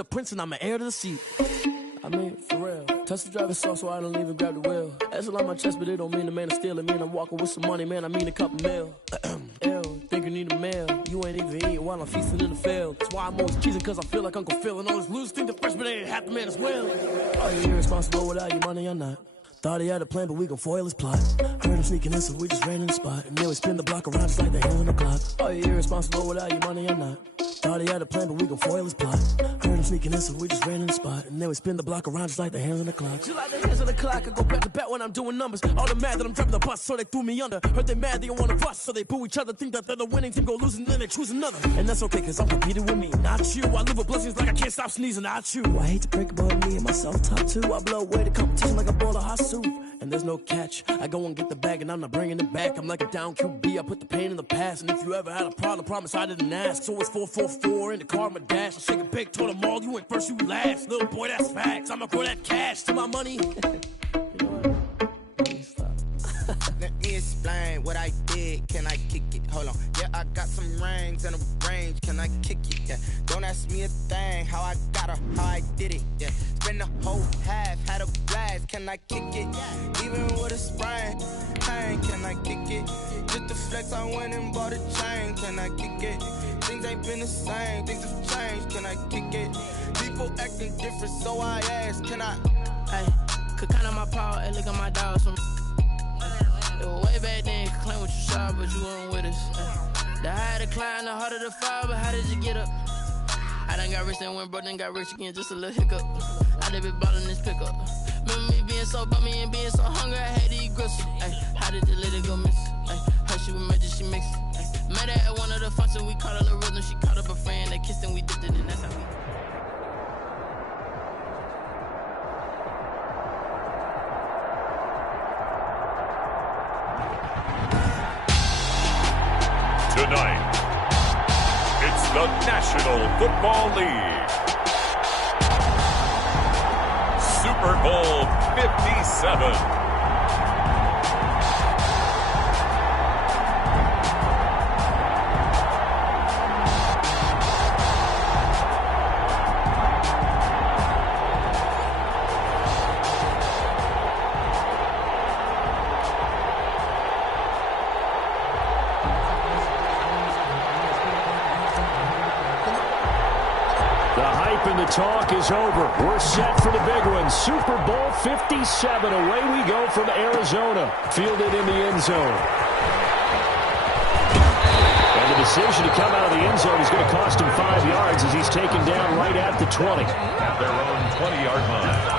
the prince and I'm an heir to the seat. I mean, for real. Touch the driver's soft so I don't even grab the wheel. That's a lot on my chest, but it don't mean the man is stealing. Mean I'm walking with some money, man, I mean a couple mil. Ew, think you need a meal. You ain't even eating while I'm feasting in the field. That's why I'm always cheesing, cause I feel like Uncle Phil. And all those losers think the freshman ain't half the man as well. Are you irresponsible without your money or not? Thought he had a plan, but we gon' foil his plot. Heard him sneaking in, so we just ran in the spot. And then we spin the block around just like the hand on the clock. Are you irresponsible without your money or not? Thought he had a plan, but we gon' foil his plot. Heard him sneaking in, so we just ran in the spot. And then we spin the block around just like the hands on the clock. Just like the hands on the clock, I go back to back when I'm doing numbers. All the mad that I'm driving the bus, so they threw me under. Heard they mad, they don't wanna bust, so they boo each other. Think that they're the winning team, go losing, then they choose another. And that's okay, cause I'm competing with me, not you. I live with blessings like I can't stop sneezing, not you. I hate to break about me and myself top two. I blow away the competition like a bowl of hot soup. And there's no catch. I go and get the bag and I'm not bringing it back. I'm like a down QB, I put the pain in the past. And if you ever had a problem, promise I didn't ask. So it's 444 in the car, my dash. I shake a big, told them all, you went first, you last. Little boy, that's facts. I'ma grow that cash to my money. You know what? Let me explain what I did. Can I kick it? Hold on. Yeah, I got some rings and a range. Can I kick it? Yeah. Don't ask me a thing. How I got her, how I did it. Yeah. Spend the whole half, had a blast. Can I kick it? Even with a sprain. Pain, can I kick it? Just the flex, I went and bought a chain. Can I kick it? Things ain't been the same. Things have changed. Can I kick it? People acting different, so I ask. Can I? Hey, could count on my power and look at my dogs. It was way back then, you could claim what you saw, but you weren't with us. The higher the climb, the harder the fall, but how did you get up? I done got rich and went broke, then got rich again, just a little hiccup. I done been ballin' this pickup. Remember me being so bummy and being so hungry, I had to eat gristle. Ay, how did you let it go miss? Ay, her she was magic, she mixed. Met her at one of the functions, we caught her the rhythm, she caught up a friend, they kissed and we dipped it, and that's how we. Tonight, it's the National Football League. Super Bowl 57. Talk is over. We're set for the big one. Super Bowl 57. Away we go from Arizona. Fielded in the end zone. And the decision to come out of the end zone is going to cost him 5 yards as he's taken down right at the 20. At their own 20-yard line.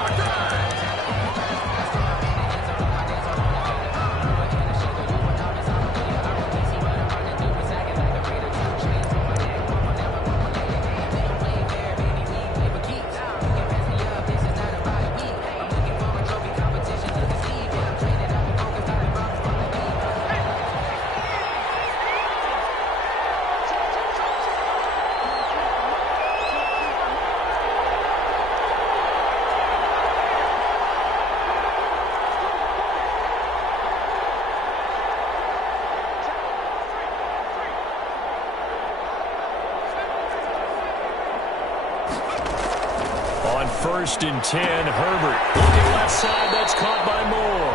First and 10, Herbert. Looking left side, that's caught by Moore.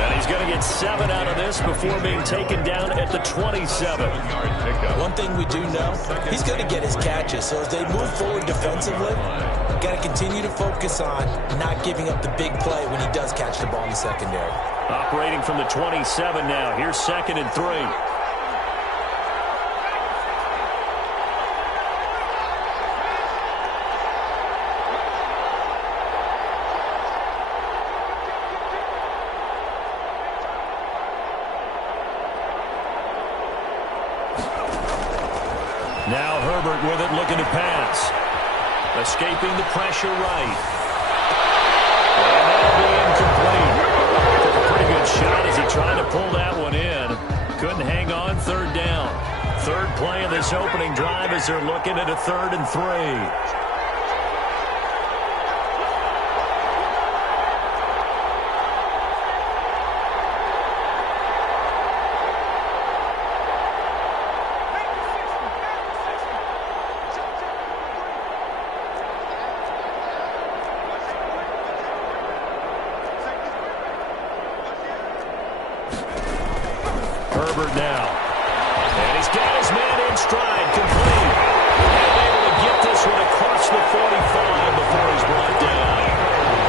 And he's going to get 7 out of this before being taken down at the 27. One thing we do know, he's going to get his catches. So as they move forward defensively, got to continue to focus on not giving up the big play when he does catch the ball in the secondary. Operating from the 27 now. Here's 2nd and 3. Now Herbert with it, looking to pass. Escaping the pressure right. And that'll be incomplete. Took a pretty good shot as he tried to pull that one in. Couldn't hang on, 3rd down. 3rd play of this opening drive as they're looking at a 3rd and 3. Herbert now. And he's got his man in stride, complete. And able to get this one across the 45 before he's brought down.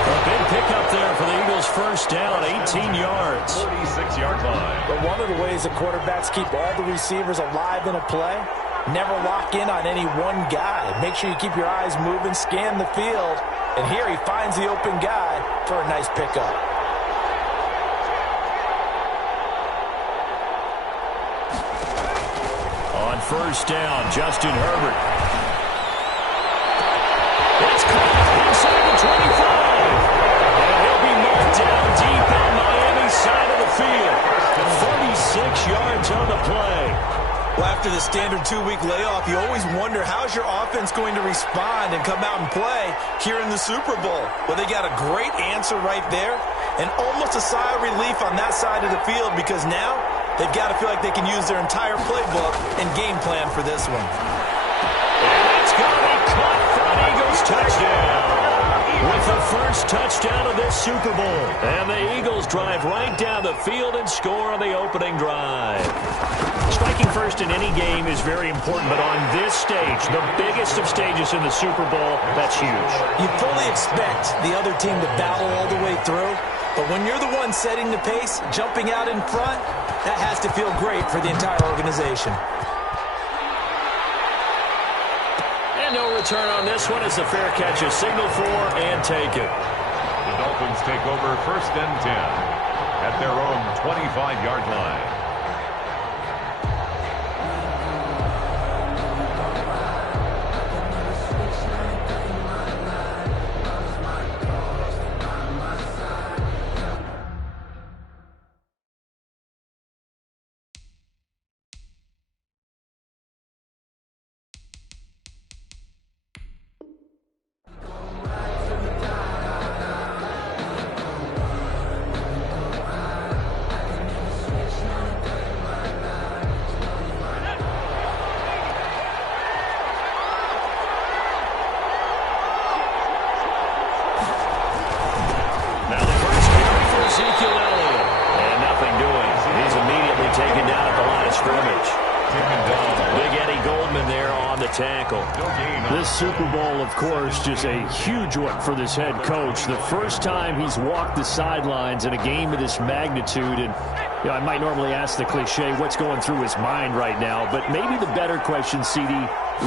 A big pickup there for the Eagles' first down, 18 yards. 46-yard line. But one of the ways the quarterbacks keep all the receivers alive in a play, never lock in on any one guy. Make sure you keep your eyes moving, scan the field. And here he finds the open guy for a nice pickup. On first down, Justin Herbert. It's caught inside the 25. And he'll be marked down deep on Miami's side of the field. 36 yards on the play. Well, after the standard 2-week layoff, you always wonder how's your offense going to respond and come out and play here in the Super Bowl. Well, they got a great answer right there and almost a sigh of relief on that side of the field because now they've got to feel like they can use their entire playbook and game plan for this one. And it's going to be caught for an Eagles touchdown. With the first touchdown of this Super Bowl. And the Eagles drive right down the field and score on the opening drive. Striking first in any game is very important, but on this stage, the biggest of stages in the Super Bowl, that's huge. You fully expect the other team to battle all the way through, but when you're the one setting the pace, jumping out in front, that has to feel great for the entire organization. And no return on this one as the fair catch is signaled for and taken. The Dolphins take over 1st and 10 at their own 25-yard line. Tackle. This Super Bowl, of course, just a huge one for this head coach. The first time he's walked the sidelines in a game of this magnitude. And I might normally ask the cliche, what's going through his mind right now? But maybe the better question, CD,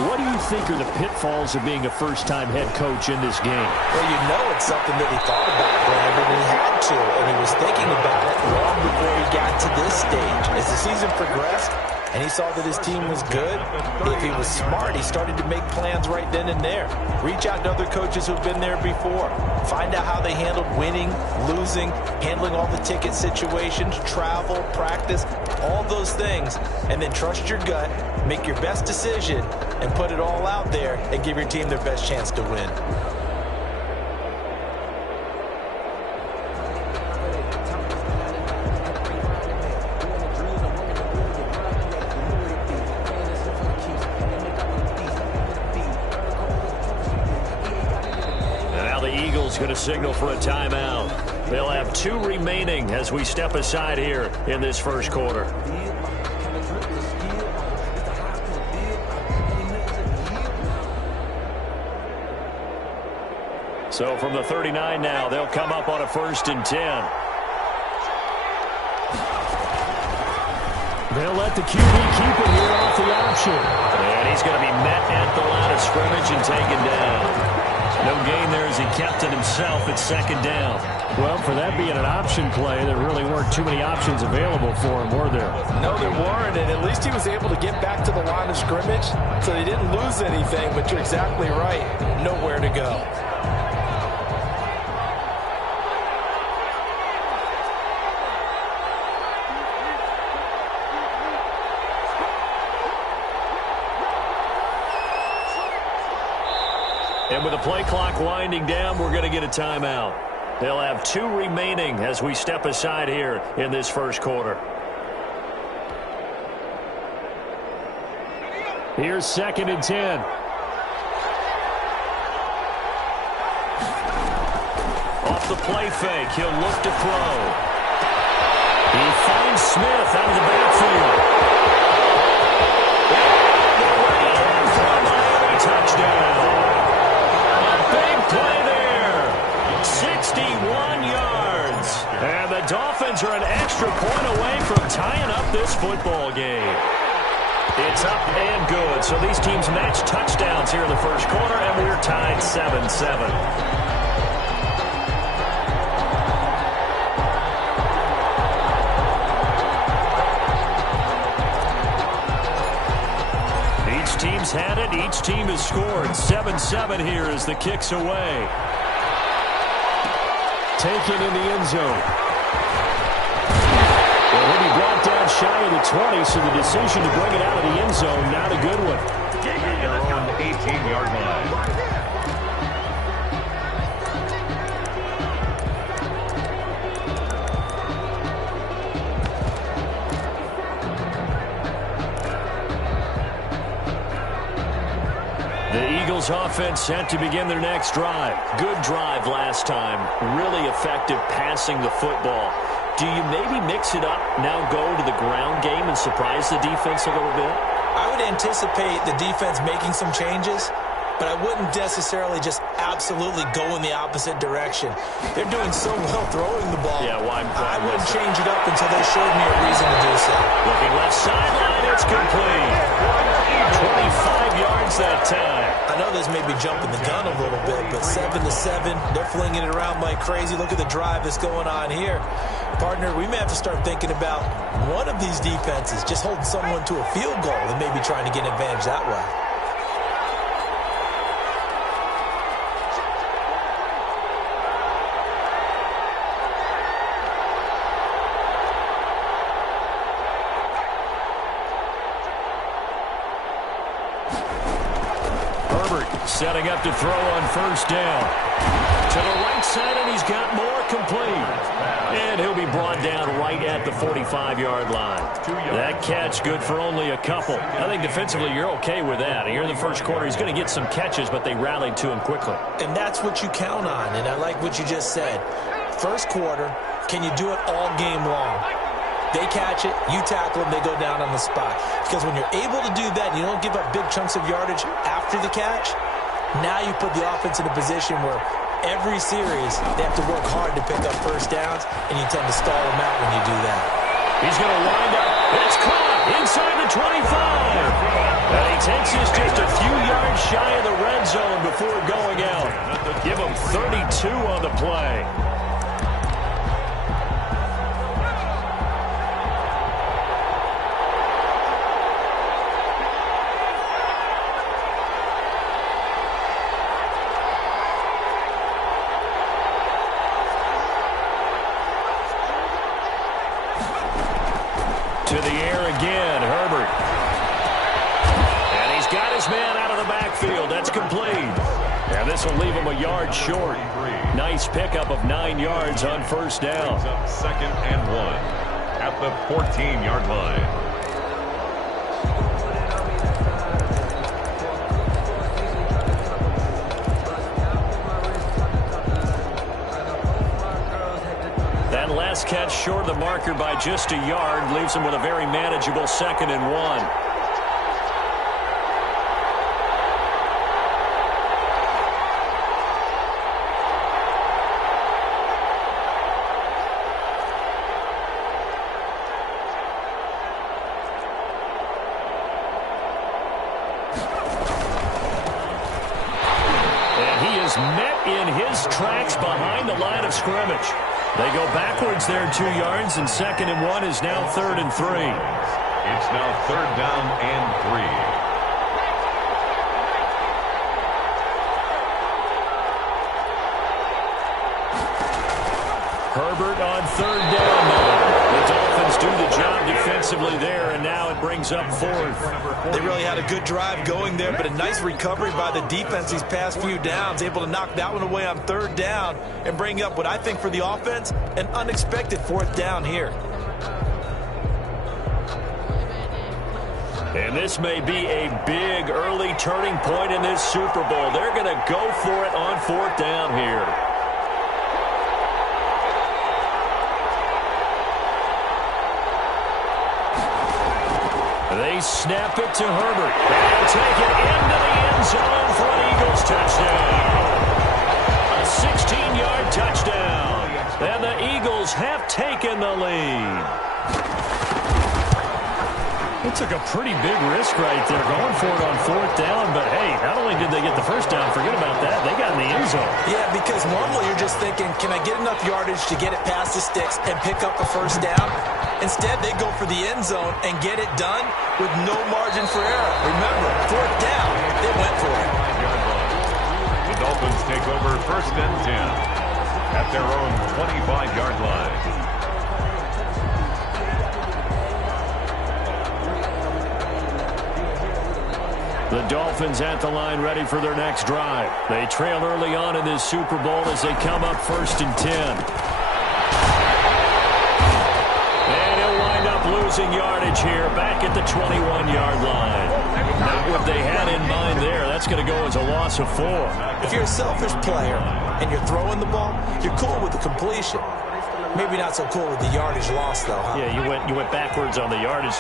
what do you think are the pitfalls of being a first-time head coach in this game? Well, you know it's something that he thought about, Brandon. He had to, and he was thinking about it long before he got to this stage. As the season progressed, and he saw that his team was good, if he was smart, he started to make plans right then and there. Reach out to other coaches who've been there before. Find out how they handled winning, losing, handling all the ticket situations, travel, practice, all those things. And then trust your gut, make your best decision, and put it all out there and give your team their best chance to win. Going to signal for a timeout. They'll have 2 remaining as we step aside here in this first quarter. So from the 39 now, they'll come up on a 1st and 10. They'll let the QB keep it here off the option. And he's going to be met at the line of scrimmage and taken down. No gain there as he kept it himself at 2nd down. Well, for that being an option play, there really weren't too many options available for him, were there? No, there weren't, and at least he was able to get back to the line of scrimmage, so they didn't lose anything, but you're exactly right. Nowhere to go. And with the play clock winding down, we're going to get a timeout. They'll have 2 remaining as we step aside here in this first quarter. Here's 2nd and 10. Off the play fake, he'll look to throw. He finds Smith out of the backfield. They're ready in for a Miami touchdown. A big play there. 61 yards. And the Dolphins are an extra point away from tying up this football game. It's up and good. So these teams match touchdowns here in the first quarter, and we're tied 7-7. Each team's had it. Each team has scored. 7-7 here as the kick's away. Taken in the end zone. Well, he'll be brought down shy of the 20, so the decision to bring it out of the end zone, not a good one. Their own 18-yard line. The Eagles offense set to begin their next drive. Good drive last time. Really effective passing the football. Do you maybe mix it up, now go to the ground game and surprise the defense a little bit? I would anticipate the defense making some changes, but I wouldn't necessarily just absolutely go in the opposite direction. They're doing so well throwing the ball. Yeah, well, I wouldn't change it up until they showed me a reason to do so. Looking left sideline, it's complete. 25 yards that time. I know this may be jumping the gun a little bit, but 7-7, they're flinging it around like crazy. Look at the drive that's going on here. Partner, we may have to start thinking about one of these defenses just holding someone to a field goal and maybe trying to get an advantage that way. Setting up to throw on first down. To the right side, and he's got more complete. And he'll be brought down right at the 45-yard line. That catch good for only a couple. I think defensively you're okay with that. Here in the first quarter, he's going to get some catches, but they rallied to him quickly. And that's what you count on, and I like what you just said. First quarter, can you do it all game long? They catch it, you tackle them, they go down on the spot. Because when you're able to do that, and you don't give up big chunks of yardage after the catch, now you put the offense in a position where every series they have to work hard to pick up first downs, and you tend to stall them out when you do that. He's going to wind up. It's caught inside the 25. And he takes us just a few yards shy of the red zone before going out. Give him 32 on the play. To the air again, Herbert. And he's got his man out of the backfield. That's complete. And this will leave him a yard short. Nice pickup of 9 yards on first down. Second and 1 at the 14-yard line. That last catch short of the marker by just a yard leaves him with a very manageable second and 1. And he is met in his tracks behind the line of scrimmage. They go backwards there 2 yards, and second and 1 is now third and 3. It's now third down and 3. Herbert on third down now. The Dolphins do the job defensively there, and now it brings up fourth. They really had a good drive going there, but a nice recovery by the defense these past few downs, able to knock that one away on third down and bring up what I think for the offense, an unexpected fourth down here. And this may be a big early turning point in this Super Bowl. They're going to go for it on fourth down here. They snap it to Herbert. They'll take it into the end zone for an Eagles touchdown. A 16-yard touchdown. And the Eagles have taken the lead. They took a pretty big risk right there going for it on 4th down. But, hey, not only did they get the first down, forget about that, they got in the end zone. Yeah, because normally you're just thinking, can I get enough yardage to get it past the sticks and pick up a first down? Instead, they go for the end zone and get it done with no margin for error. Remember, 4th down, they went for it. The Dolphins take over 1st and 10 at their own 25-yard line. The Dolphins at the line ready for their next drive. They trail early on in this Super Bowl as they come up 1st and 10. And he'll wind up losing yardage here back at the 21-yard line. Not what they had in mind there. That's going to go as a loss of 4. If you're a selfish player and you're throwing the ball, you're cool with the completion. Maybe not so cool with the yardage loss, though, huh? Yeah, you went backwards on the yardage.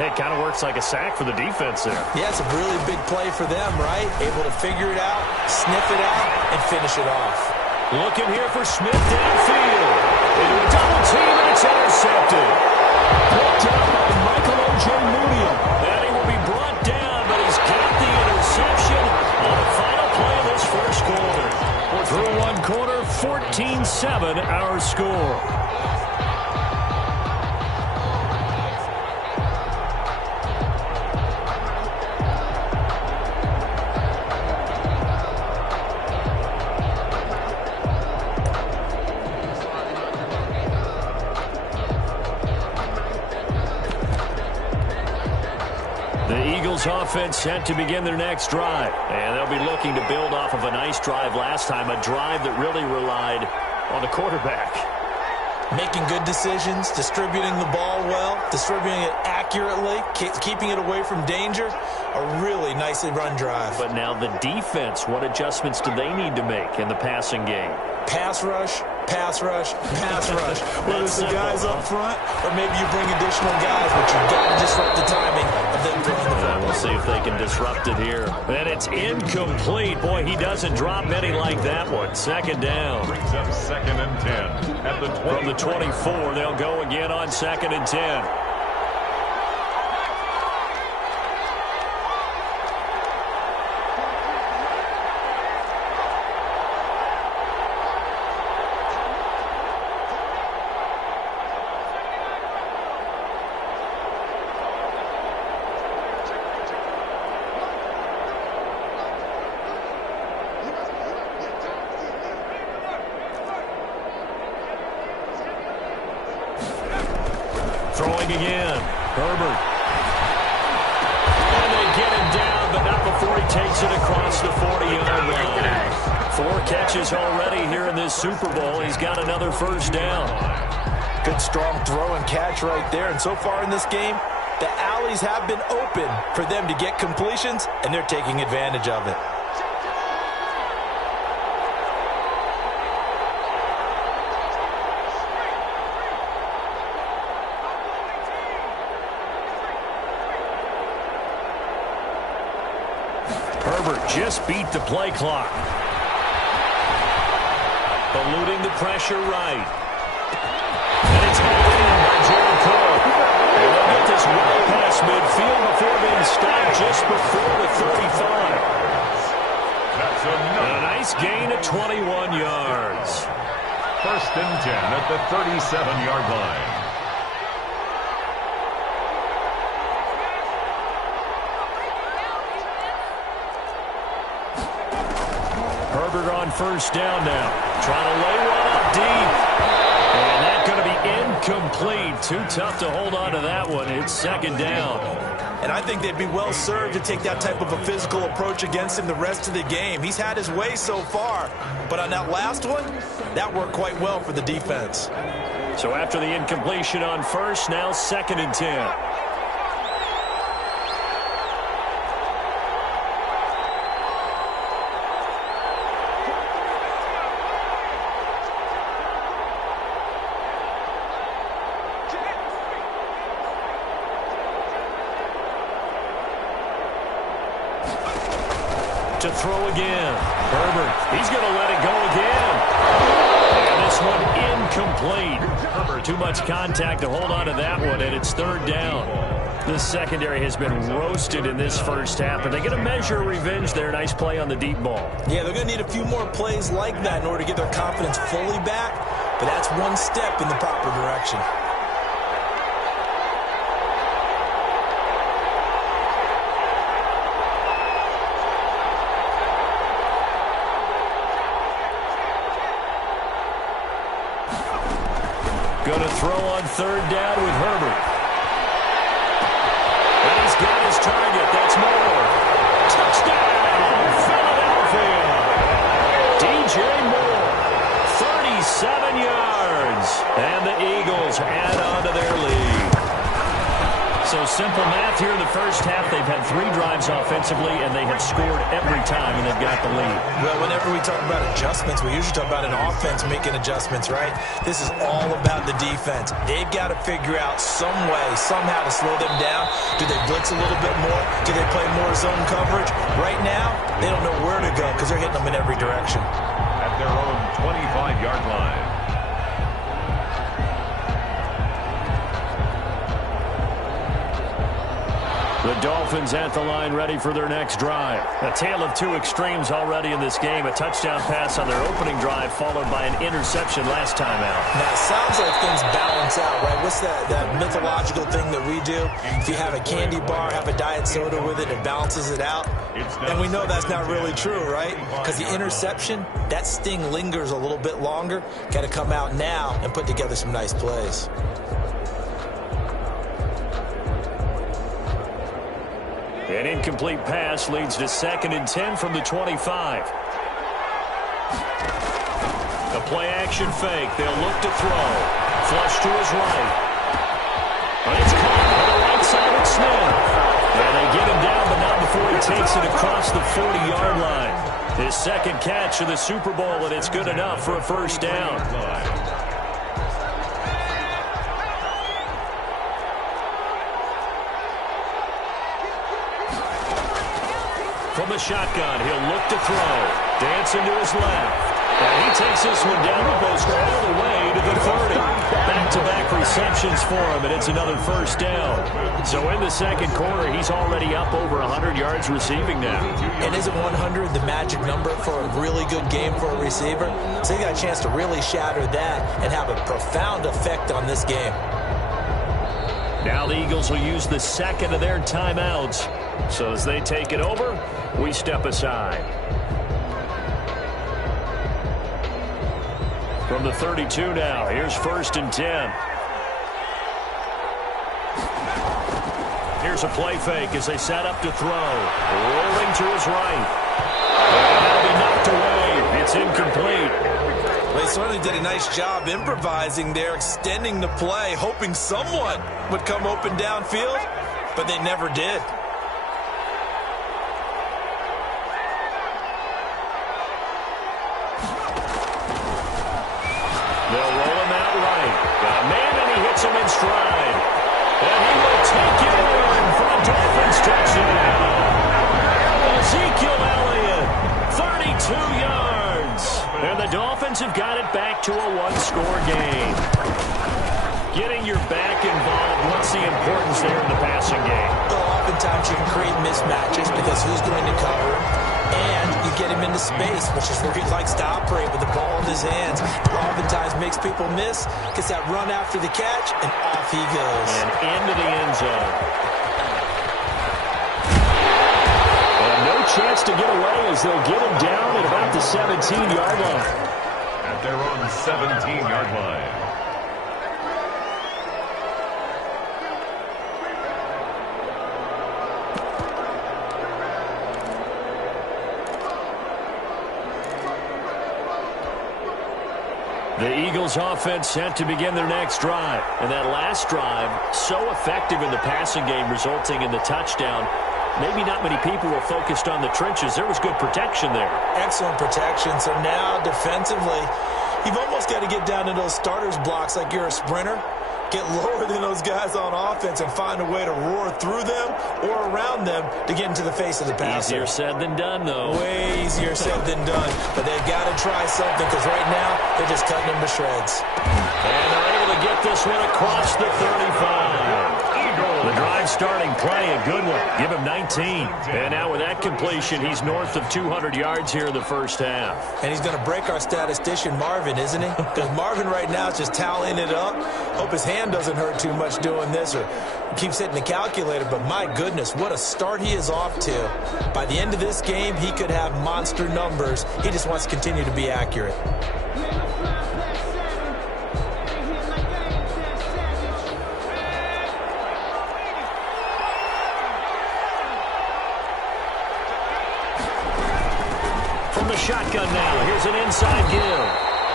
Hey, it kind of works like a sack for the defense there. Yeah, it's a really big play for them, right? Able to figure it out, sniff it out, and finish it off. Looking here for Smith downfield. Into a double team, and it's intercepted. Picked up by Michael Ojemudia. And he will be brought down, but he's got the interception on the final play of this first quarter. Through one quarter, 14-7 our score. Offense set to begin their next drive, and they'll be looking to build off of a nice drive last time, a drive that really relied on the quarterback. Making good decisions, distributing the ball well, distributing it accurately, keeping it away from danger, a really nicely run drive. But now the defense, what adjustments do they need to make in the passing game? Pass rush, pass rush, pass rush. Whether it's the guys up front or maybe you bring additional guys, but you've got to disrupt the timing of them throwing the football. We'll see if they can disrupt it here. And it's incomplete. Boy, he doesn't drop many like that one. 2nd down. Brings up 2nd and 10 at the 20. From the 24, they'll go again on 2nd and 10. Throwing again. Herbert. And they get him down, but not before he takes it across the 40-yard line. 4 catches already here in this Super Bowl. He's got another first down. Good, strong throw and catch right there. And so far in this game, the alleys have been open for them to get completions, and they're taking advantage of it. Just beat the play clock. Eluding the pressure right. And it's hauled in by Jericho. And they'll get this well past midfield before being stopped just before the 35. That's And a nice gain of 21 yards. 1st and 10 at the 37-yard line. Herbert on first down now. Trying to lay one up deep. And that's going to be incomplete. Too tough to hold on to that one. It's 2nd down. And I think they'd be well served to take that type of a physical approach against him the rest of the game. He's had his way so far. But on that last one, that worked quite well for the defense. So after the incompletion on first, now 2nd and 10. To throw again. Herbert, he's going to let it go again. And this one incomplete. Herbert, too much contact to hold on to that one, and it's third down. This secondary has been roasted in this first half, but they get a measure of revenge there. Nice play on the deep ball. Yeah, they're going to need a few more plays like that in order to get their confidence fully back, but that's one step in the proper direction. Going to throw on third down with Herbert. And he's got his target. That's Moore. Touchdown, Philadelphia. DJ Moore, 37 yards. And the Eagles add on to their lead. So simple math here in the first half. They've had 3 drives offensively, and they have scored every time, and they've got the lead. Well, whenever we talk about adjustments, we usually talk about an offense making adjustments, right? This is all about the defense. They've got to figure out some way, somehow to slow them down. Do they blitz a little bit more? Do they play more zone coverage? Right now, they don't know where to go because they're hitting them in every direction. At their own 25-yard line. The Dolphins at the line, ready for their next drive. A tale of 2 extremes already in this game. A touchdown pass on their opening drive, followed by an interception last time out. Now, it sounds like things balance out, right? What's that mythological thing that we do? If you have a candy bar, have a diet soda with it, it balances it out. And we know that's not really true, right? Because the interception, that sting lingers a little bit longer. Got to come out now and put together some nice plays. An incomplete pass leads to 2nd and 10 from the 25. A play-action fake. They'll look to throw. Flush to his right. And it's caught on the right side of Smith. And they get him down, but not before he takes it across the 40-yard line. His 2nd catch of the Super Bowl, and it's good enough for a first down. From the shotgun, he'll look to throw. Dancing to his left. And he takes this one down almost all the way to the 30. Back-to-back receptions for him, and it's another first down. So in the second quarter, he's already up over 100 yards receiving now. And isn't 100 the magic number for a really good game for a receiver? So he got a chance to really shatter that and have a profound effect on this game. Now the Eagles will use the 2nd of their timeouts. So as they take it over, we step aside. From the 32 now, here's 1st and 10. Here's a play fake as they set up to throw. Rolling to his right. And that'll be knocked away. It's incomplete. They certainly did a nice job improvising there, extending the play, hoping someone would come open downfield, but they never did. They'll roll him out right. Got a man, and he hits him in stride. And he will take it in for a Dolphins touchdown. Ezekiel Elliott, 32 yards. And the Dolphins have got it back to a 1-score game. Getting your back involved, what's the importance there in the passing game? Well, oftentimes you can create mismatches because who's going to cover him? And you get him into space, which is where he likes to operate with the ball in his hands. Oftentimes makes people miss, gets that run after the catch, and off he goes. And into the end zone. And no chance to get away as they'll get him down at about the 17-yard line. At their own 17-yard line. The Eagles offense set to begin their next drive. And that last drive, so effective in the passing game, resulting in the touchdown. Maybe not many people were focused on the trenches. There was good protection there. Excellent protection. So now defensively, you've almost got to get down to those starters blocks like you're a sprinter. Get lower than those guys on offense and find a way to roar through them or around them to get into the face of the passer. Easier said than done, though. Way easier said than done. But they've got to try something because right now they're just cutting them to shreds. And they're able to get this one across the 35. The drive starting play, a good one. Give him 19. And now with that completion, he's north of 200 yards here in the first half. And he's going to break our statistician, Marvin, isn't he? Because Marvin right now is just tallying it up. Hope his hand doesn't hurt too much doing this or keeps hitting the calculator. But my goodness, what a start he is off to. By the end of this game, he could have monster numbers. He just wants to continue to be accurate. Shotgun now. Here's an inside give.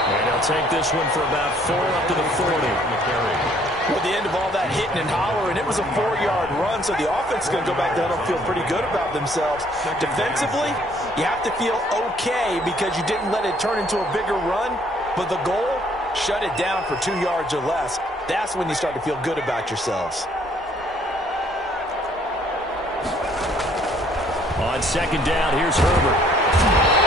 And he'll take this one for about 4 up to the 40. At the end of all that hitting and hollering, it was a 4-yard run, so the offense is going to go back down and feel pretty good about themselves. Defensively, you have to feel okay because you didn't let it turn into a bigger run, but the goal, shut it down for 2 yards or less. That's when you start to feel good about yourselves. On second down, here's Herbert.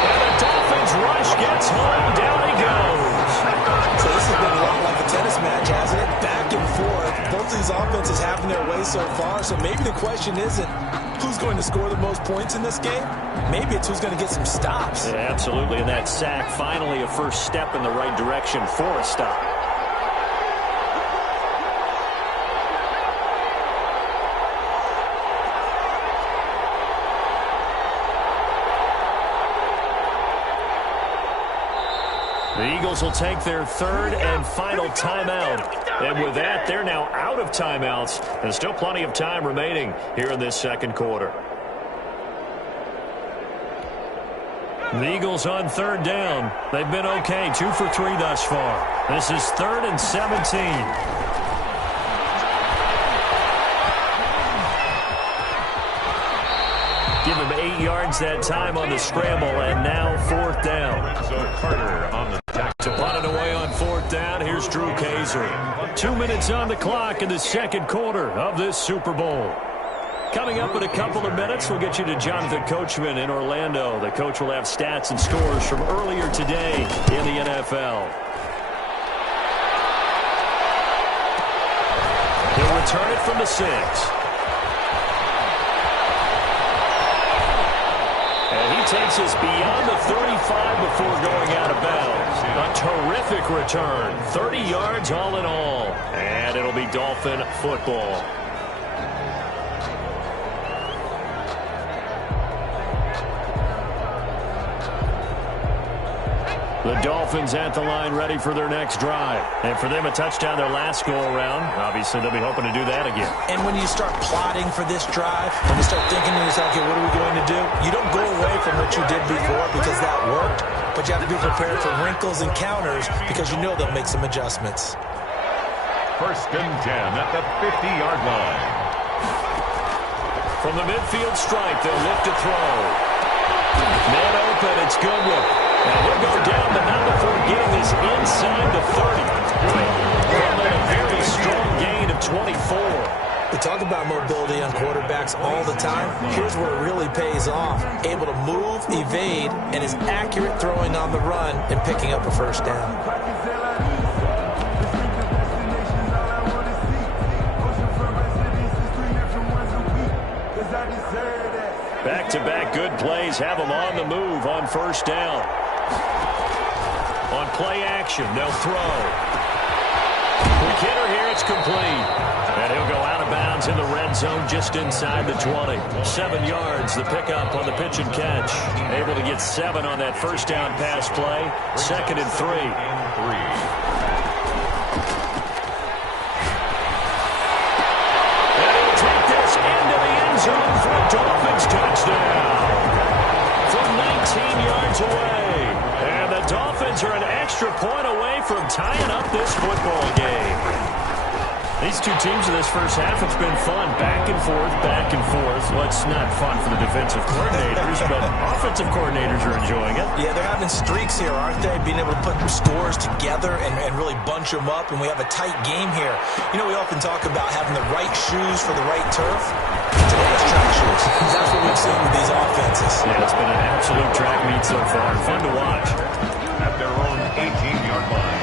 And the Dolphins rush gets home. Down he goes. So this has been a lot like a tennis match, hasn't it? Back and forth. Both of these offenses having their way so far. So maybe the question isn't who's going to score the most points in this game. Maybe it's who's going to get some stops. Yeah, absolutely. And that sack, finally a first step in the right direction for a stop. The Eagles will take their third and final timeout. And with that, they're now out of timeouts. And still plenty of time remaining here in this second quarter. The Eagles on third down. They've been okay, 2 for 3 thus far. This is 3rd and 17. Give him 8 yards that time on the scramble, and now 4th down. So Carter on the to punt it away on 4th down, here's Drew Kaiser. 2 minutes on the clock in the second quarter of this Super Bowl. Coming up in a couple of minutes, we'll get you to Jonathan Coachman in Orlando. The coach will have stats and scores from earlier today in the NFL. He'll return it from the 6. And he takes us beyond the 35 before going out of bounds. A terrific return. 30 yards all in all. And it'll be Dolphin football. The Dolphins at the line ready for their next drive. And for them, a touchdown their last go-around. Obviously, they'll be hoping to do that again. And when you start plotting for this drive, when you start thinking to yourself, okay, what are we going to do? You don't go away from what you did before because that worked, but you have to be prepared for wrinkles and counters because you know they'll make some adjustments. 1st and 10 at the 50-yard line. From the midfield stripe, they'll look to throw. Man open, it's Goodwin. And he'll go down, but not before getting this inside the 30. And then a very strong gain of 24. We talk about mobility on quarterbacks all the time. Here's where it really pays off. Able to move, evade, and is accurate throwing on the run and picking up a first down. Back-to-back good plays have them on the move on 1st down. On play action, they'll throw. Quick hitter here, it's complete. And he'll go out of bounds in the red zone just inside the 20. 7 yards, the pickup on the pitch and catch. Able to get 7 on that 1st down pass play. 2nd and 3. And he'll take this into the end zone for a Dolphins touchdown. From 19 yards away. And the Dolphins are an extra point away from tying up this football game. These two teams in this first half, it's been fun. Back and forth, back and forth. Well, it's not fun for the defensive coordinators, but offensive coordinators are enjoying it. Yeah, they're having streaks here, aren't they? Being able to put scores together and really bunch them up, and we have a tight game here. You know, we often talk about having the right shoes for the right turf. Today it's track shoes. That's what we've seen with these offenses. Yeah, it's been an absolute track meet so far. Fun to watch. At their own 18-yard line.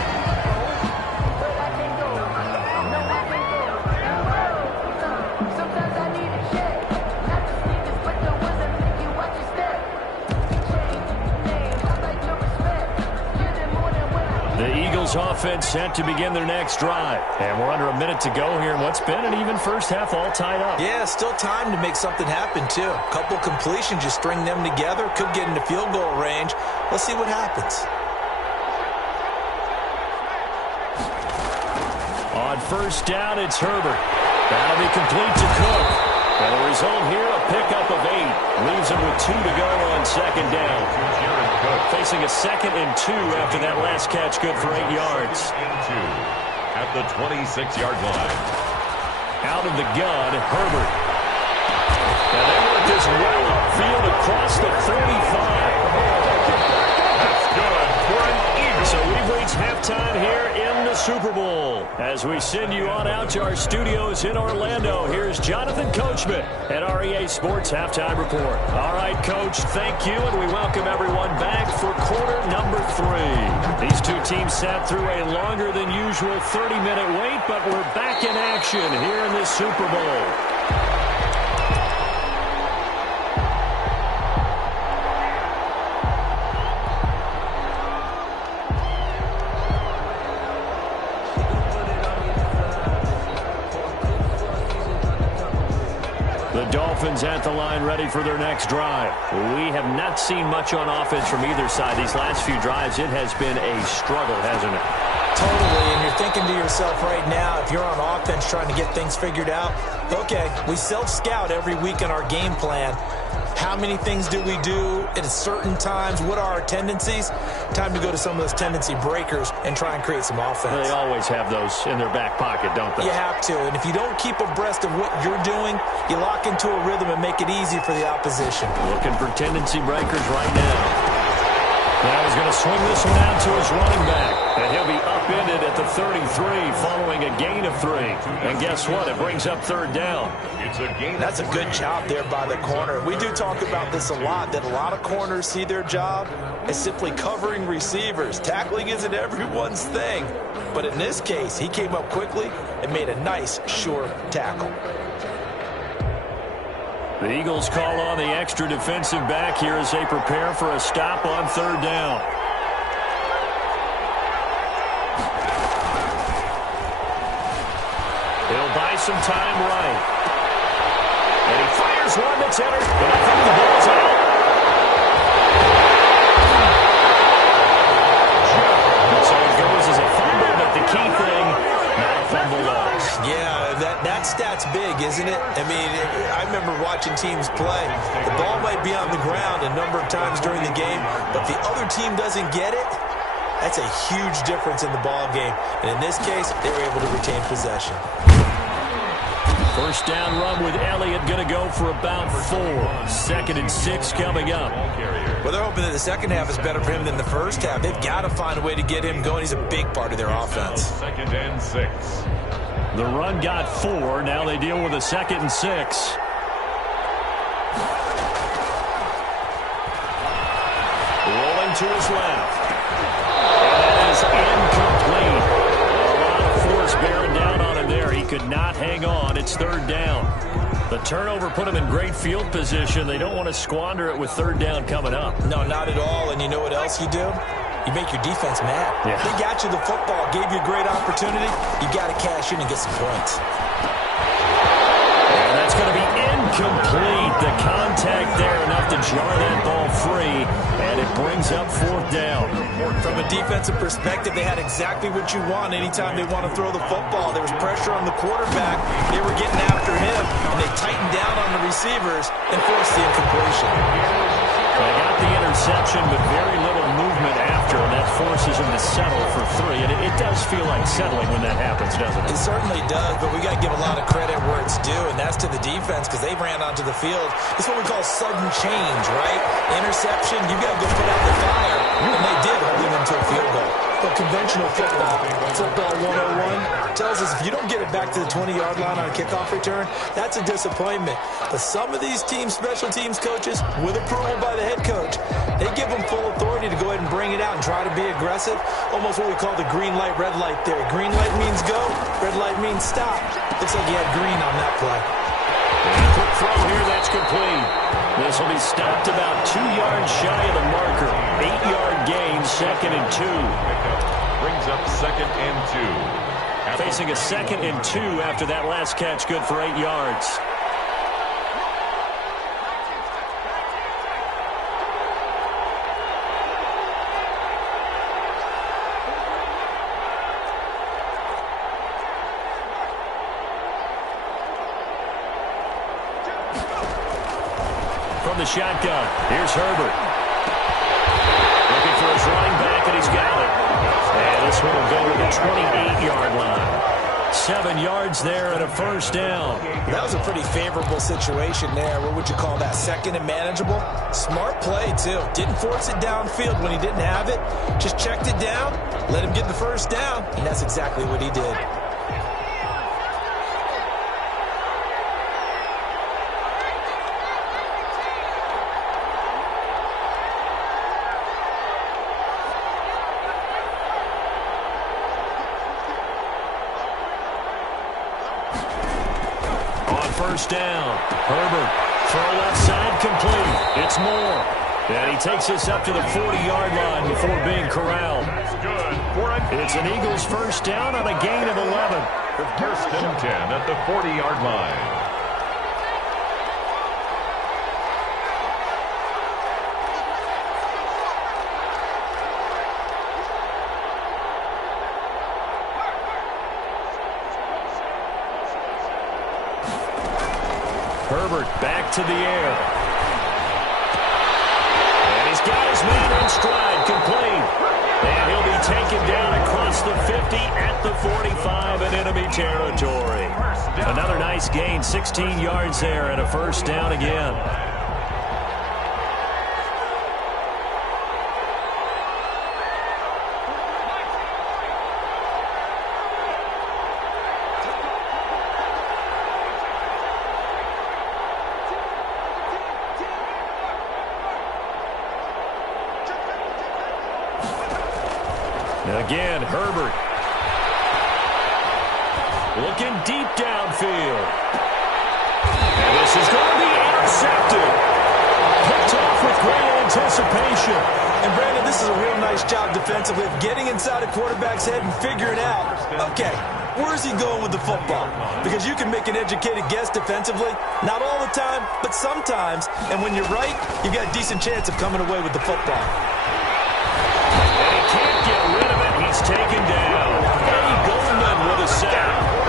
Offense set to begin their next drive. And we're under a minute to go here in what's been an even first half, all tied up. Yeah, still time to make something happen, too. A couple completions, just string them together. Could get into field goal range. Let's see what happens. On first down, it's Herbert. That'll be complete to Cook. And the result here, a pickup of 8. Leaves him with 2 to go on second down. Facing a 2nd and 2 after that last catch, good for 8 yards. At the 26-yard line. Out of the gun, Herbert. And they worked this well upfield across the 45. That's good for an Eagle. So we've reached halftime here in the Super Bowl. As we send you on out to our studios in Orlando, here's Jonathan Coachman at REA Sports Halftime Report. All right, Coach, thank you, and we welcome everyone back for quarter number 3. These two teams sat through a longer than usual 30-minute wait, but we're back in action here in this Super Bowl. Dolphins at the line ready for their next drive. We have not seen much on offense from either side. These last few drives, it has been a struggle, hasn't it? Totally, and you're thinking to yourself right now, if you're on offense trying to get things figured out, okay, we self-scout every week in our game plan. How many things do we do at certain times? What are our tendencies? Time to go to some of those tendency breakers and try and create some offense. They always have those in their back pocket, don't they? You have to, and if you don't keep abreast of what you're doing, you lock into a rhythm and make it easy for the opposition. Looking for tendency breakers right now. Now he's going to swing this one out to his running back. And he'll be upended at the 33 following a gain of 3. And guess what? It brings up third down. It's a gain. That's a good job there by the corner. We do talk about this a lot, that a lot of corners see their job as simply covering receivers. Tackling isn't everyone's thing. But in this case, he came up quickly and made a nice, sure tackle. The Eagles call on the extra defensive back here as they prepare for a stop on third down. He'll buy some time right. And he fires one that's entered. But I think the ball's out. So it goes as a fumble, but the key thing, not a fumble loss. Yeah, that stat's big, isn't it? I mean, I remember watching teams play. The ball might be on the ground a number of times during the game, but if the other team doesn't get it, that's a huge difference in the ball game. And in this case, they were able to retain possession. First down run with Elliott going to go for about 4. 2nd and 6 coming up. Well, they're hoping that the second half is better for him than the first half. They've got to find a way to get him going. He's a big part of their offense. 2nd and 6. The run got 4. Now they deal with a 2nd and 6. Rolling to his left. And that is incomplete. A lot of force bearing down on him there. He could not hang on. It's third down. The turnover put him in great field position. They don't want to squander it with third down coming up. No, not at all. And you know what else you do? You make your defense mad. Yeah. They got you the football, gave you a great opportunity. You got to cash in and get some points. And that's going to be incomplete. The contact there enough to jar that ball free, and it brings up fourth down. From a defensive perspective, they had exactly what you want anytime they want to throw the football. There was pressure on the quarterback. They were getting after him, and they tightened down on the receivers and forced the incompletion. They got the interception, but very little movement after, and that forces him to settle for 3. And it does feel like settling when that happens, doesn't it? It certainly does, but we got to give a lot of credit where it's due, and that's to the defense because they ran onto the field. It's what we call sudden change, right? Interception, you got to go put out the fire, and they did, holding them to a field goal. But conventional football 101 tells us if you don't get it back to the 20-yard line on a kickoff return, that's a disappointment. But some of these teams, special teams coaches, with approval by the head coach, they give them full authority to go ahead and bring it out and try to be aggressive. Almost what we call the green light, red light theory. Green light means go, red light means stop. Looks like you had green on that play. And a quick throw here, that's complete. This will be stopped about 2 yards shy of the marker. 8-yard gain, 2nd and 2. Brings up 2nd and 2. Facing a 2nd and 2 after that last catch, good for 8 yards. From the shotgun, here's Herbert. Looking for his running back, and he's got it. And this one will go to the 28-yard line. 7 yards there and a first down. That was a pretty favorable situation there. What would you call that? 2nd and manageable? Smart play, too. Didn't force it downfield when he didn't have it. Just checked it down, let him get the first down, and that's exactly what he did. First down. Herbert, throw left side, complete. It's Moore. And he takes us up to the 40-yard line before being corralled. It's an Eagles first down on a gain of 11. First and 10 at the 40-yard line. Herbert back to the air. And he's got his man in stride, complete. And he'll be taken down across the 50 at the 45 in enemy territory. Another nice gain, 16 yards there and a first down again. Again, Herbert. Looking deep downfield. And this is going to be intercepted. Picked off with great anticipation. And Brandon, this is a real nice job defensively of getting inside a quarterback's head and figuring out, okay, where's he going with the football? Because you can make an educated guess defensively. Not all the time, but sometimes. And when you're right, you got a decent chance of coming away with the football. Can't get rid of it. He's taken down. Eddie Goldman with a sack.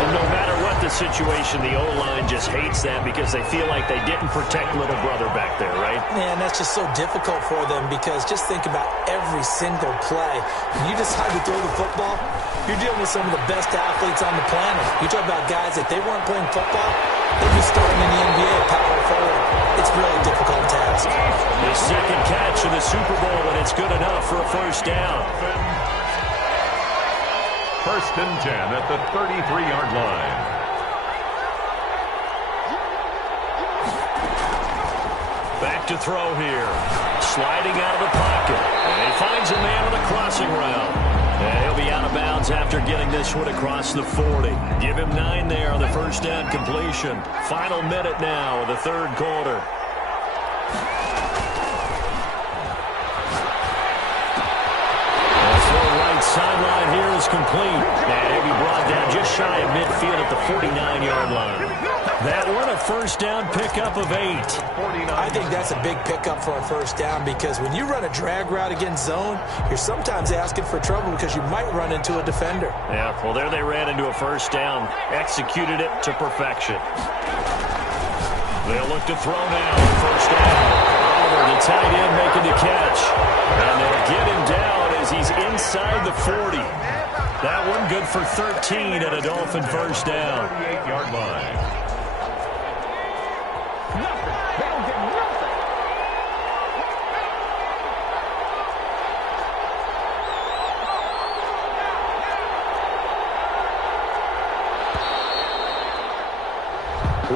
And no matter what the situation, the O-line just hates that because they feel like they didn't protect little brother back there, right? Man, that's just so difficult for them because just think about every single play. When you decide to throw the football, you're dealing with some of the best athletes on the planet. You talk about guys, if they weren't playing football, they'd be starting in the NBA at power forward. It's a really difficult task. His second catch in the Super Bowl, and it's good enough for a first down. First and 10 at the 33-yard line. Back to throw here. Sliding out of the pocket. And he finds a man on a crossing route. And he'll be out of bounds after getting this one across the 40. Give him 9 there on the first down completion. Final minute now of the third quarter. Sideline here is complete. And he'll be brought down just shy of midfield at the 49-yard line. That one a first down pickup of 8. I think that's a big pickup for a first down because when you run a drag route against zone, you're sometimes asking for trouble because you might run into a defender. Yeah, well, there they ran into a first down. Executed it to perfection. They'll look to throw now on first down. Oh, Fuller, the tight end, making the catch. And they'll get him down as he's inside the 40. That one good for 13 and a Dolphin first down. 38-yard line.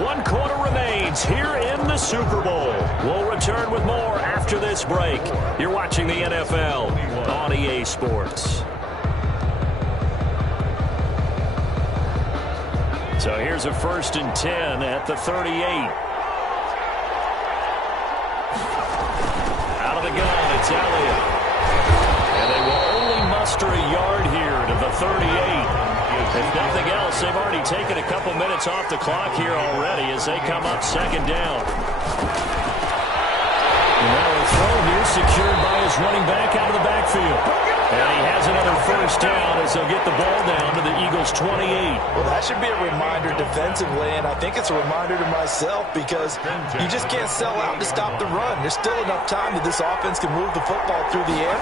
One quarter remains here in the Super Bowl. We'll return with more after this break. You're watching the NFL on EA Sports. So here's a 1st and 10 at the 38. Out of the gun, it's Elliott. And they will only muster a yard here to the 38. If nothing else, they've already taken a couple minutes off the clock here already as they come up 2nd down. And now a throw here secured by his running back out of the backfield. And he has another 1st down as they'll get the ball down to the Eagles' 28. Well, that should be a reminder defensively, and I think it's a reminder to myself because you just can't sell out to stop the run. There's still enough time that this offense can move the football through the air,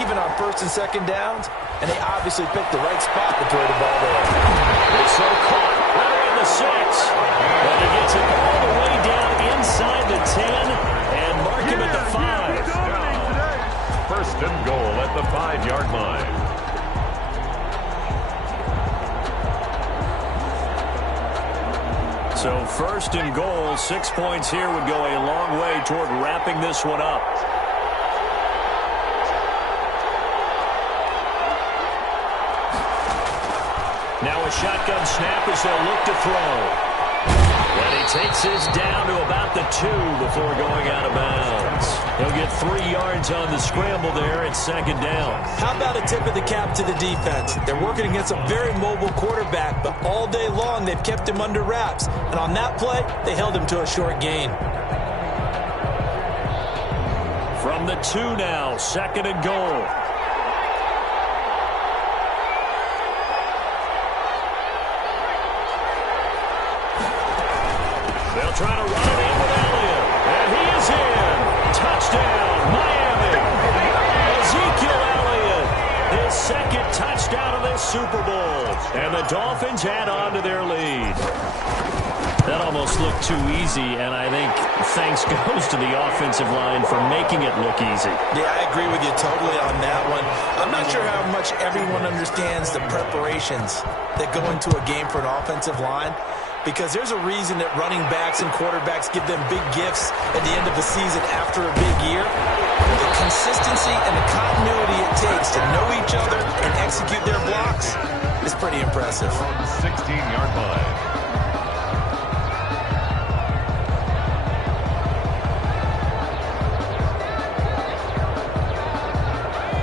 even on 1st and 2nd downs, and they obviously picked the right spot to throw the ball there. It's so caught right around the 6. But he gets it all the way down inside the 10 and mark him at the 5. 1st and goal at the 5-yard line. So 1st and goal, 6 points here would go a long way toward wrapping this one up. Now a shotgun snap as they'll look to throw. And he takes his down to about the 2 before going out of bounds. He'll get 3 yards on the scramble there at 2nd down. How about a tip of the cap to the defense? They're working against a very mobile quarterback, but all day long they've kept him under wraps. And on that play, they held him to a short gain. From the 2 now, 2nd and goal. They'll try to run it in with Elliott. And he is in. Touchdown, Miami. Ezekiel Elliott, his 2nd touchdown of this Super Bowl. And the Dolphins add on to their lead. That almost looked too easy, and I think thanks goes to the offensive line for making it look easy. Yeah, I agree with you totally on that one. I'm not sure how much everyone understands the preparations that go into a game for an offensive line, because there's a reason that running backs and quarterbacks give them big gifts at the end of the season after a big year. The consistency and the continuity it takes to know each other and execute their blocks is pretty impressive. 16-yard line.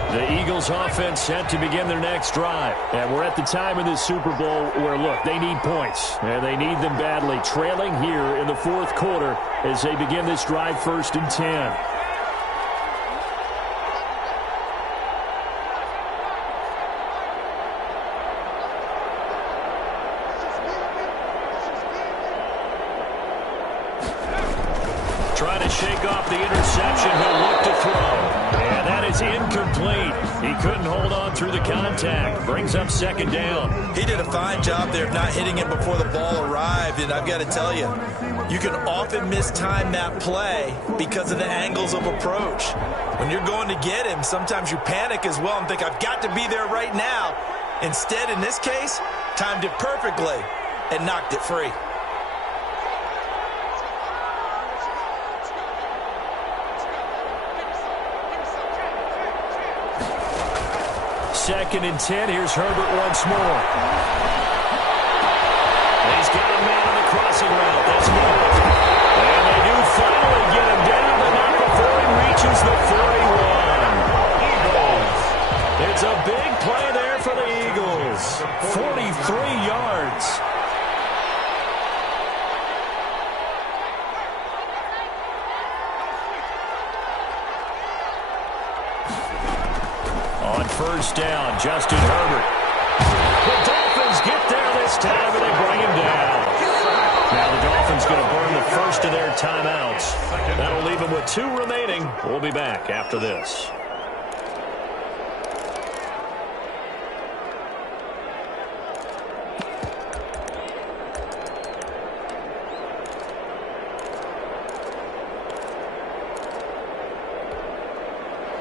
The Eagles offense set to begin their next drive. And we're at the time in this Super Bowl where, look, they need points. And they need them badly. Trailing here in the 4th quarter as they begin this drive 1st and 10. Trying to shake off the interception. He'll look to throw. And that is incomplete. He couldn't hold on through the contact. Brings up 2nd down. He did a fine job there of not hitting him before the ball arrived. And I've got to tell you, you can often mistime that play because of the angles of approach. When you're going to get him, sometimes you panic as well and think, I've got to be there right now. Instead, in this case, timed it perfectly and knocked it free. 2nd and 10. Here's Herbert once more. He's got a man on the crossing route. That's Miller. And they do finally get him down, but not before he reaches the 41. Eagles. It's a big play there for the Eagles. 43 yards. On 1st down, Justin Herbert. The Dolphins get there this time, and they bring him down. Now the Dolphins going to burn the first of their timeouts. That'll leave them with 2 remaining. We'll be back after this.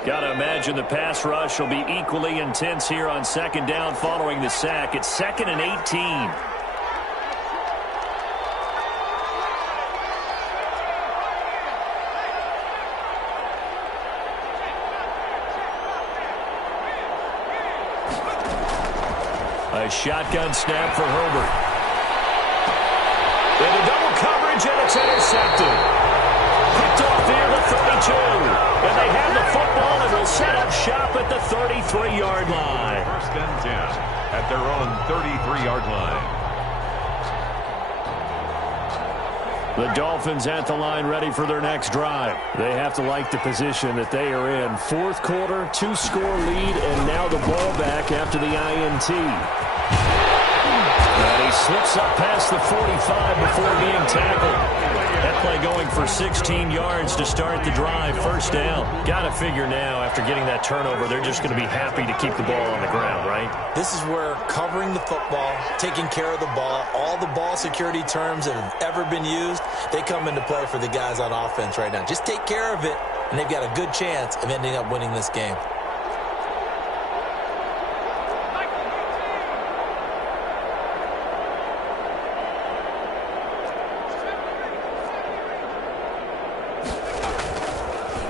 Got to imagine the pass rush will be equally intense here on second down following the sack. It's 2nd and 18. A shotgun snap for Herbert. Into double coverage, and it's intercepted. Picked off near the 32. And they have the football and will set up shop at the 33-yard line. 1st and 10 at their own 33-yard line. The Dolphins at the line ready for their next drive. They have to like the position that they are in. 4th quarter, 2-score lead, and now the ball back after the INT. And he slips up past the 45 before being tackled. That play going for 16 yards to start the drive. 1st down. Got to figure now, after getting that turnover, they're just going to be happy to keep the ball on the ground, right? This is where covering the football, taking care of the ball, all the ball security terms that have ever been used, they come into play for the guys on offense right now. Just take care of it, and they've got a good chance of ending up winning this game.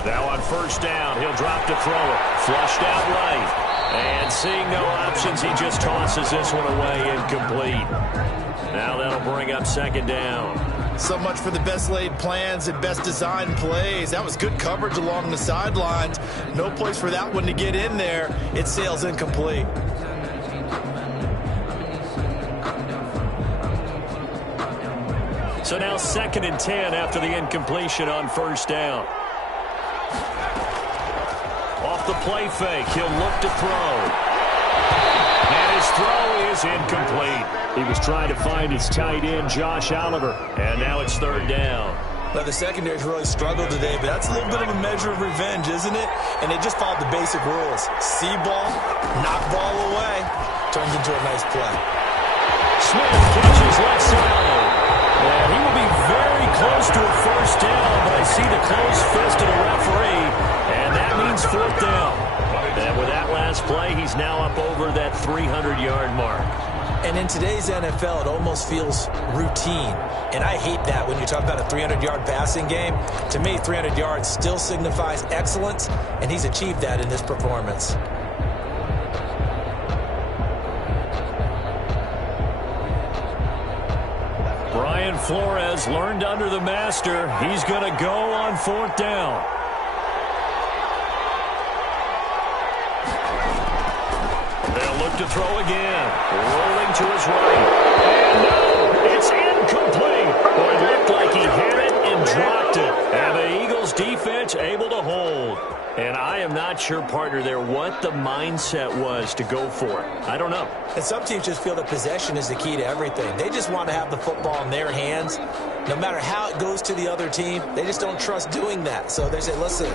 Now on 1st down, he'll drop to throw it. Flushed out right. And seeing no options, he just tosses this one away, incomplete. Now that'll bring up 2nd down. So much for the best laid plans and best designed plays. That was good coverage along the sidelines. No place for that one to get in there. It sails incomplete. So now 2nd and 10 after the incompletion on 1st down. Off the play fake, he'll look to throw. And his throw is incomplete. He was trying to find his tight end, Josh Oliver. And now it's 3rd down. Now, the secondary's really struggled today, but that's a little bit of a measure of revenge, isn't it? And they just followed the basic rules. See ball, knock ball away, turns into a nice play. Smith catches left side. And he will be very close to a 1st down, but I see the closed fist of the referee, and that means 4th down. And with that last play, he's now up over that 300-yard mark. And in today's NFL, it almost feels routine. And I hate that when you talk about a 300-yard passing game. To me, 300 yards still signifies excellence, and he's achieved that in this performance. Brian Flores learned under the master. He's going to go on 4th down. They'll look to throw again. Rolling to his right. And no, it's incomplete. Boy, it looked like he had it and dropped it. And the Eagles defense able to hold. And I am not sure, partner, there what the mindset was to go for it. I don't know. And some teams just feel that possession is the key to everything. They just want to have the football in their hands. No matter how it goes to the other team, they just don't trust doing that. So they say, listen,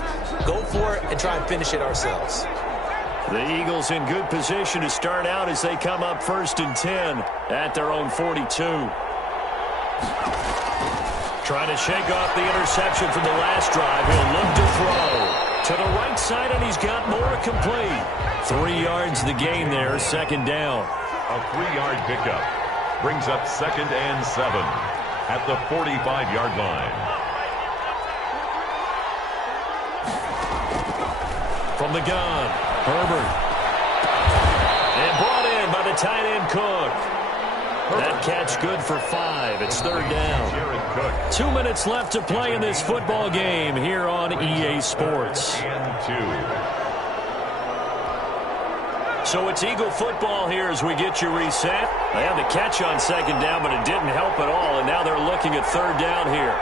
go for it and try and finish it ourselves. The Eagles in good position to start out as they come up 1st and 10 at their own 42. Trying to shake off the interception from the last drive. He'll look to throw. To the right side, and he's got more complete. 3 yards the gain there, 2nd down. A 3-yard pickup brings up 2nd and 7 at the 45-yard line. From the gun, Herbert. And brought in by the tight end Cook. That catch good for 5. It's 3rd down. 2 minutes left to play in this football game here on EA Sports. So it's Eagle football here as we get you reset. They had the catch on 2nd down, but it didn't help at all, and now they're looking at 3rd down here.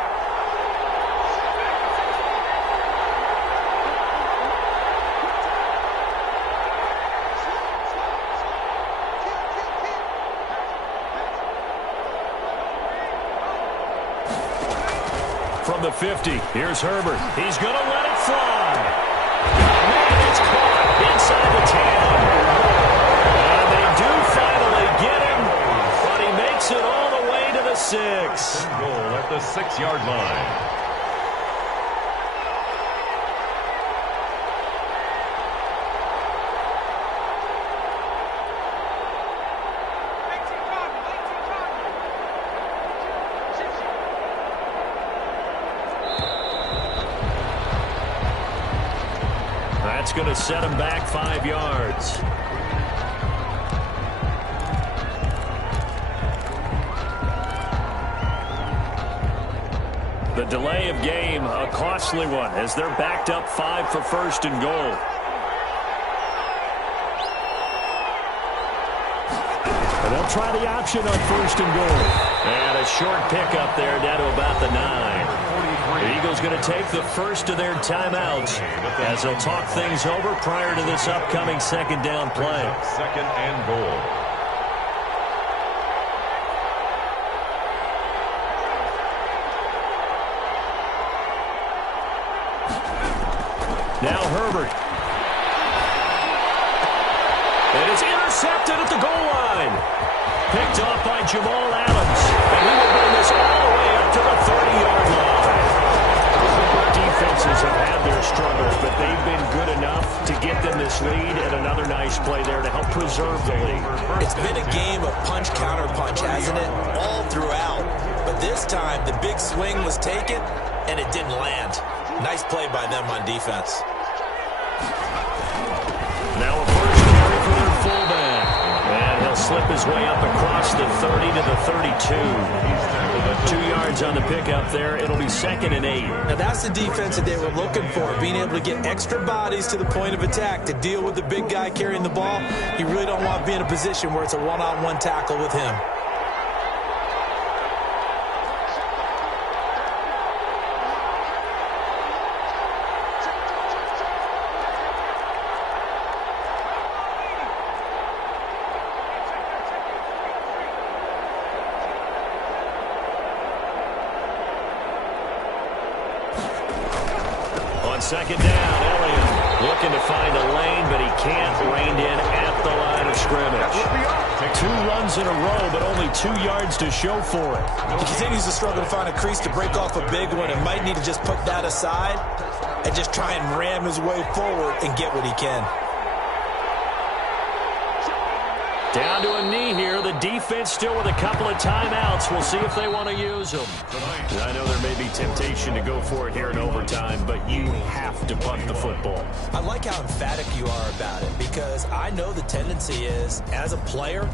from the 50. Here's Herbert. He's going to let it fly. Man, it's caught inside the 10. And they do finally get him, but he makes it all the way to the 6. Goal at the 6-yard line. That's going to set him back 5 yards. The delay of game, a costly one, as they're backed up 5 for first and goal. And they'll try the option on first and goal. And a short pickup there down to about the 9. The Eagles going to take the first of their timeouts as they'll talk things over prior to this upcoming second down play. Second and goal. Now Herbert. And it's intercepted at the goal line. Picked off by Jamal Adams. And he will bring this all the way up to the 30-yard line. Defenses have had their struggles, but they've been good enough to get them this lead, and another nice play there to help preserve the lead. It's been a game of punch-counter-punch, hasn't it? All throughout. But this time, the big swing was taken, and it didn't land. Nice play by them on defense. Now a first carry for their fullback. And he'll slip his way up across the 30 to the 32. 2 yards on the pickup there. It'll be 2nd and 8. Now that's the defense that they were looking for, being able to get extra bodies to the point of attack to deal with the big guy carrying the ball. You really don't want to be in a position where it's a one-on-one tackle with him. Second down, Elliott looking to find a lane, but he can't rein in at the line of scrimmage. 2 runs in a row, but only 2 yards to show for it. He continues to struggle to find a crease to break off a big one and might need to just put that aside and just try and ram his way forward and get what he can. Down to a knee here. The defense still with a couple of timeouts. We'll see if they want to use them. I know there may be temptation to go for it here in overtime, but you have to punt the football. I like how emphatic you are about it because I know the tendency is, as a player,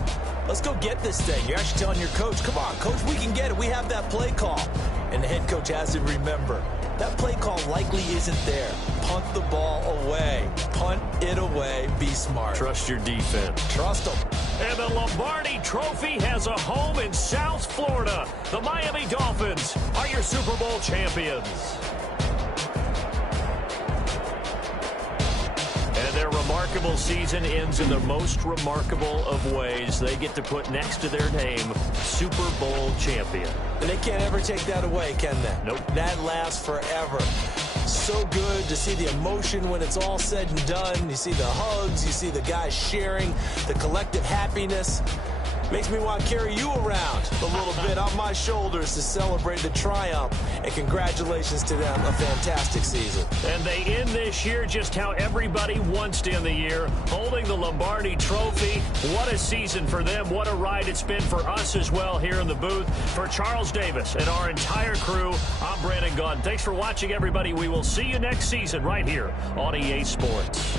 let's go get this thing. You're actually telling your coach, come on, coach, we can get it. We have that play call. And the head coach has to remember, that play call likely isn't there. Punt the ball away. Punt it away. Be smart. Trust your defense. Trust them. And the Lombardi Trophy has a home in South Florida. The Miami Dolphins are your Super Bowl champions. And their remarkable season ends in the most remarkable of ways. They get to put next to their name, Super Bowl champion. And they can't ever take that away, can they? Nope. That lasts forever. So good to see the emotion when it's all said and done. You see the hugs, you see the guys sharing, the collective happiness. Makes me want to carry you around a little bit on my shoulders to celebrate the triumph. And congratulations to them, a fantastic season. And they end this year just how everybody wants to end the year, holding the Lombardi Trophy. What a season for them. What a ride it's been for us as well here in the booth. For Charles Davis and our entire crew, I'm Brandon Gunn. Thanks for watching, everybody. We will see you next season right here on EA Sports.